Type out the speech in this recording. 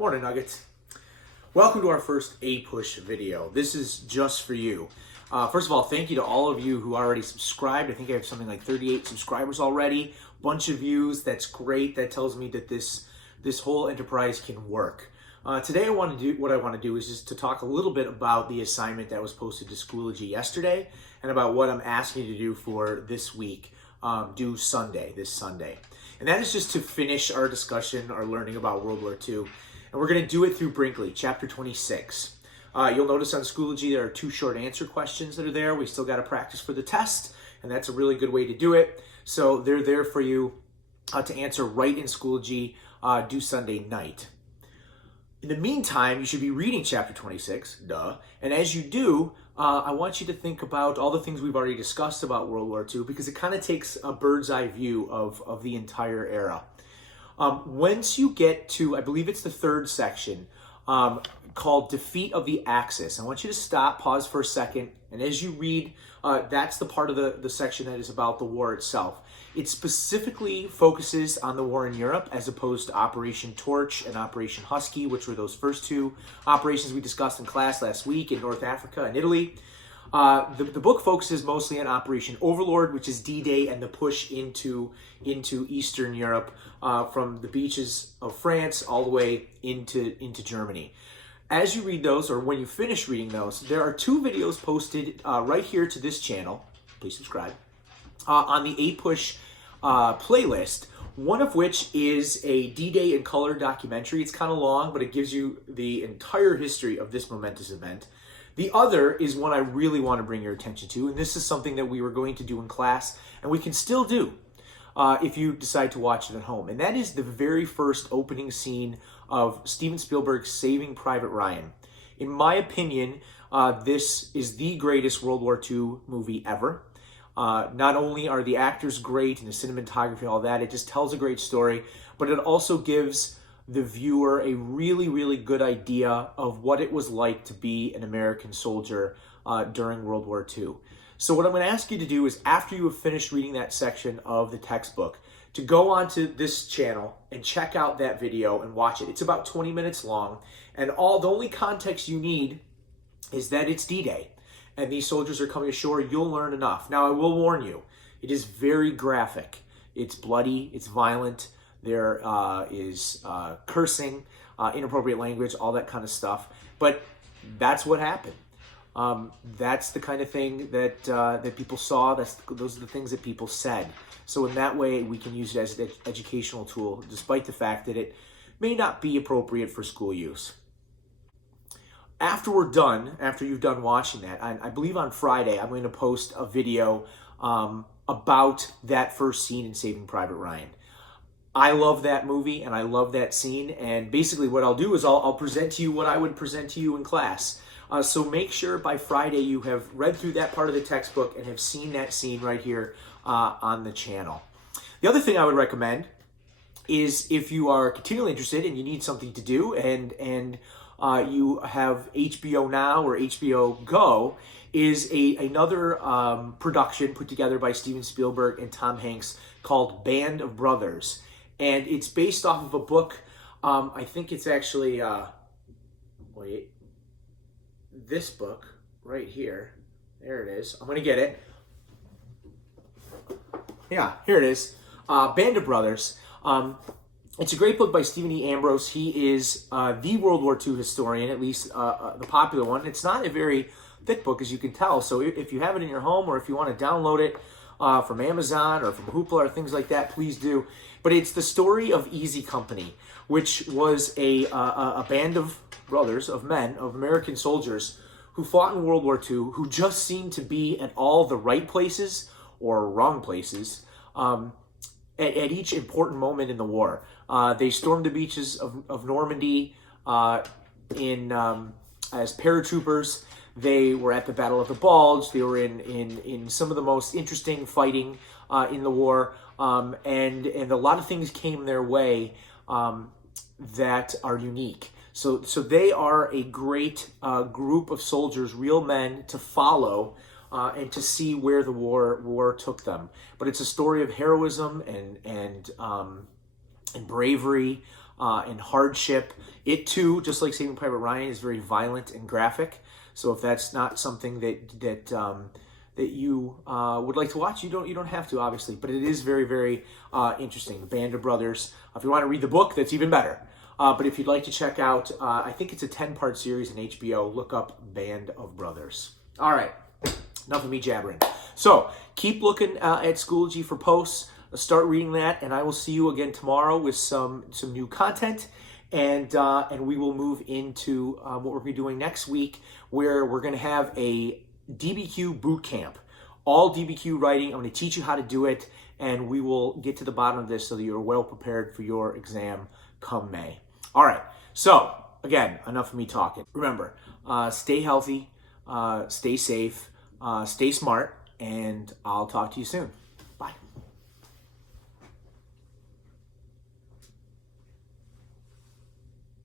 Morning, Nuggets. Welcome to our first APUSH video. This is just for you. First of all, thank you to all of you who already subscribed. I think I have something like 38 subscribers already. Bunch of views. That's great. That tells me that this whole enterprise can work. Today, what I want to do is just to talk a little bit about the assignment that was posted to Schoology yesterday, and about what I'm asking you to do for this week, due this Sunday. And that is just to finish our discussion, our learning about World War II. And we're going to do it through Brinkley, chapter 26. You'll notice on Schoology there are 2 short answer questions that are there. We still got to practice for the test, and that's a really good way to do it. So they're there for you to answer right in Schoology due Sunday night. In the meantime, you should be reading chapter 26, and as you do, I want you to think about all the things we've already discussed about World War II, because it kind of takes a bird's eye view of the entire era. Once you get to, I believe it's the 3rd section, called Defeat of the Axis, I want you to stop, pause for a second, and as you read, that's the part of the section that is about the war itself. It specifically focuses on the war in Europe as opposed to Operation Torch and Operation Husky, which were those first 2 operations we discussed in class last week in North Africa and Italy. The book focuses mostly on Operation Overlord, which is D-Day and the push into Eastern Europe, from the beaches of France all the way into Germany. As you read those, or when you finish reading those, there are 2 videos posted right here to this channel. Please subscribe. On the APUSH playlist, one of which is a D-Day in color documentary. It's kind of long, but it gives you the entire history of this momentous event. The other is one I really want to bring your attention to, and this is something that we were going to do in class, and we can still do if you decide to watch it at home. And that is the very first opening scene of Steven Spielberg's Saving Private Ryan. In my opinion, this is the greatest World War II movie ever. Not only are the actors great and the cinematography and all that, it just tells a great story, but it also gives the viewer a really, really good idea of what it was like to be an American soldier during World War II. So what I'm going to ask you to do is, after you have finished reading that section of the textbook, to go onto this channel and check out that video and watch it. It's about 20 minutes long, and the only context you need is that it's D-Day, and these soldiers are coming ashore. You'll learn enough. Now, I will warn you, it is very graphic. It's bloody, it's violent, there is cursing, inappropriate language, all that kind of stuff, but that's what happened. That's the kind of thing that people saw. Those are the things that people said. So in that way, we can use it as an educational tool, despite the fact that it may not be appropriate for school use. After you've done watching that, I believe on Friday, I'm going to post a video about that first scene in Saving Private Ryan. I love that movie, and I love that scene, and basically what I'll do is I'll present to you what I would present to you in class. So make sure by Friday you have read through that part of the textbook and have seen that scene right here on the channel. The other thing I would recommend is, if you are continually interested and you need something to do, and you have HBO Now or HBO Go, is another production put together by Steven Spielberg and Tom Hanks called Band of Brothers. And it's based off of a book, I think it's actually, this book right here. There it is. I'm going to get it. Yeah, here it is. Band of Brothers. It's a great book by Stephen E. Ambrose. He is the World War II historian, at least the popular one. It's not a very thick book, as you can tell. So if you have it in your home, or if you want to download it from Amazon or from Hoopla or things like that, please do. But it's the story of Easy Company, which was a band of brothers, of men, of American soldiers who fought in World War II, who just seemed to be at all the right places or wrong places at each important moment in the war. They stormed the beaches of Normandy as paratroopers. They were at the Battle of the Bulge. They were in some of the most interesting fighting in the war, and a lot of things came their way that are unique. So they are a great group of soldiers, real men to follow and to see where the war took them. But it's a story of heroism and bravery, and hardship. It too, just like Saving Private Ryan, is very violent and graphic. So if that's not something that you would like to watch, you don't have to, obviously, but it is very, very interesting. Band of Brothers. If you want to read the book, that's even better. But if you'd like to check out, I think it's a 10-part series in HBO. Look up Band of Brothers. All right, enough of me jabbering. So keep looking at Schoology for posts. Start reading that, and I will see you again tomorrow with some new content. And we will move into what we're going to be doing next week, where we're going to have a DBQ boot camp. All DBQ writing. I'm going to teach you how to do it, and we will get to the bottom of this so that you're well prepared for your exam come May. All right. So again, enough of me talking. Remember, stay healthy, stay safe, stay smart, and I'll talk to you soon.